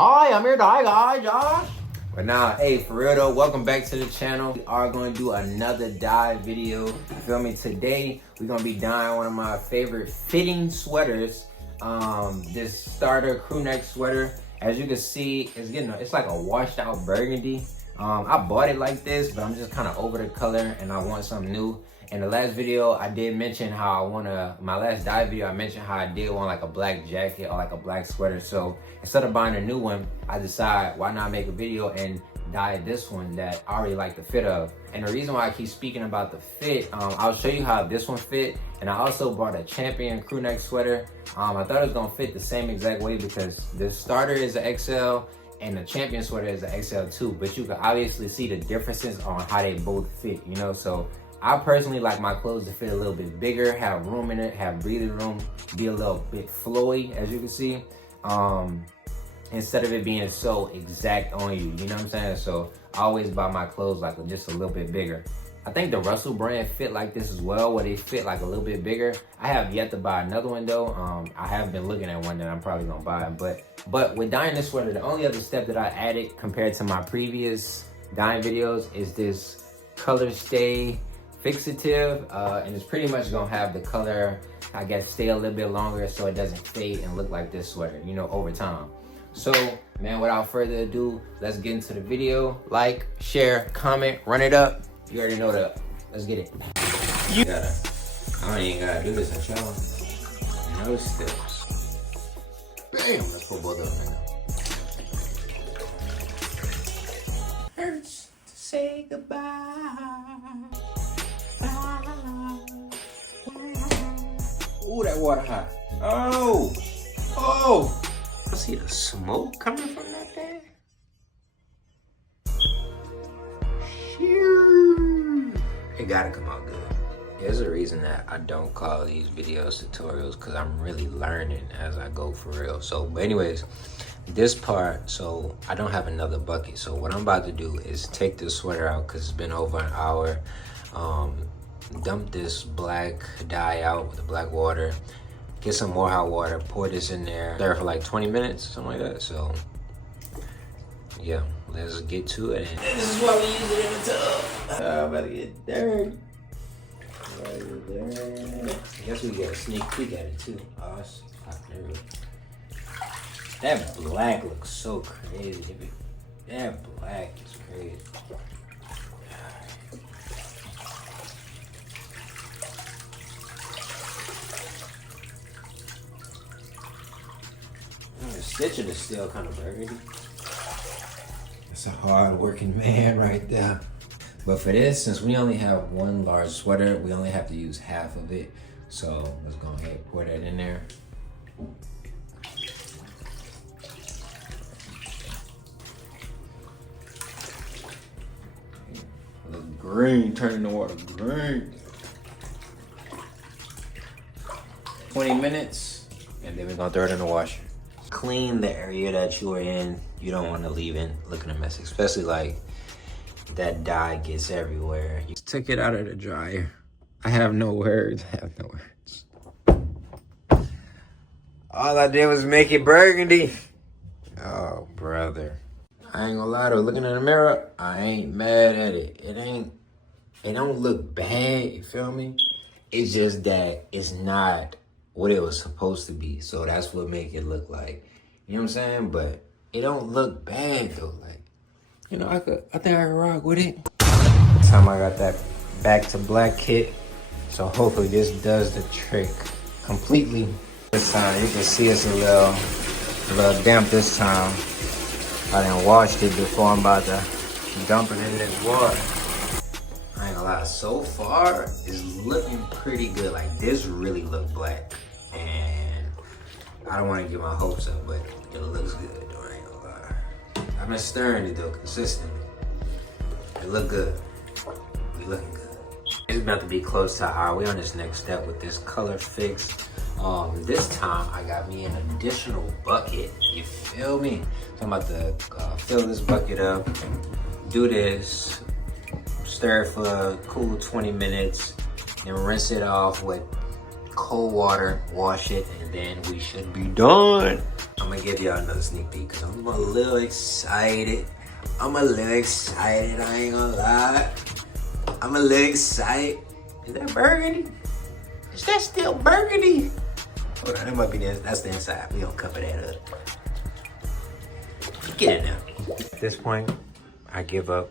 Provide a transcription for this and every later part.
Hi, I'm your dye guy, Josh. But now, hey, for real though, welcome back to the channel. We are going to do another dye video. You feel me? Today, we're going to be dyeing one of my favorite fitting sweaters. This starter crew neck sweater. As you can see, it's like a washed out burgundy. I bought it like this, but I'm just kind of over the color and I want something new. In the last video, I did mention how my last dye video, I mentioned how I did want like a black jacket or like a black sweater. So instead of buying a new one, I decided why not make a video and dye this one that I already like the fit of. And the reason why I keep speaking about the fit, I'll show you how this one fit. And I also bought a Champion crew neck sweater. I thought it was gonna fit the same exact way because the starter is an XL and the Champion sweater is an XL too. But you can obviously see the differences on how they both fit, you know? So I personally like my clothes to fit a little bit bigger, have room in it, have breathing room, be a little bit flowy, as you can see, instead of it being so exact on you, you know what I'm saying? So I always buy my clothes like just a little bit bigger. I think the Russell brand fit like this as well, where they fit like a little bit bigger. I have yet to buy another one though. I have been looking at one that I'm probably gonna buy, but with dyeing this sweater, the only other step that I added compared to my previous dyeing videos is this color stay fixative, and it's pretty much gonna have the color, I guess, stay a little bit longer so it doesn't fade and look like this sweater, you know, over time. So, man, without further ado, let's get into the video. Like, share, comment, run it up. You already know that. Let's get it. I don't even gotta do this, I y'all. No steps. Bam! Let's put both of them in. Hurts to say goodbye. Ooh, that water hot. Oh! Oh! I see the smoke coming from that thing. It gotta come out good. There's a reason that I don't call these videos tutorials, because I'm really learning as I go for real. So, but anyways, this part, so I don't have another bucket. So what I'm about to do is take this sweater out because it's been over an hour. Dump this black dye out with the black water, get some more hot water, pour this in there for like 20 minutes, something like that. So yeah, let's get to it. And this is what we use it in the tub. I'm about to get dirty. I guess we get a sneak peek at it too. Oh, it's hot. There we go. That black looks so crazy. That black is crazy. The stitching is still kind of burgundy. It's a hard working man right there. But for this, since we only have one large sweater, we only have to use half of it. So let's go ahead and pour that in there. The green, turning the water green. 20 minutes, and then we're gonna throw it in the washer. Clean the area that you are in. You don't want to leave in looking a mess, especially like that dye gets everywhere. You took it out of the dryer. I have no words. All I did was make it burgundy. Oh, brother. I ain't gonna lie though, looking in the mirror, I ain't mad at it. It don't look bad, you feel me? It's just that it's not what it was supposed to be. So that's what make it look like, you know what I'm saying? But it don't look bad though. Like, you know, I think I can rock with it. This time I got that back to black kit. So hopefully this does the trick completely. This time you can see it's a little damp this time. I done washed it before. I'm about to dump it in this water. I ain't gonna lie, so far it's looking pretty good. Like, this really look black. And I don't want to get my hopes up, but it looks good though, I ain't gonna lie. I've been stirring it though consistently. It look good. We looking good. It's about to be close to an hour. We on this next step with this color fix. This time I got me an additional bucket. You feel me? So I'm about to fill this bucket up, do this, stir it for a cool 20 minutes, then rinse it off with cold water, wash it, and then we should be done. I'm gonna give y'all another sneak peek because I'm a little excited. I ain't gonna lie. I'm a little excited. Is that burgundy? Is that still burgundy? Hold on, that might be that's the inside. We don't cover that up. Get it now. At this point, I give up.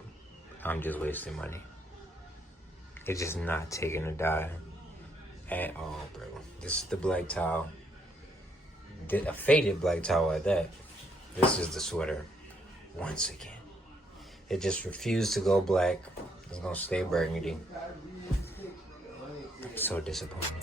I'm just wasting money. It's just not taking a dye at all, bro. This is the black towel. A faded black towel at that. This is the sweater. Once again. It just refused to go black. It's gonna stay burgundy. I'm so disappointed.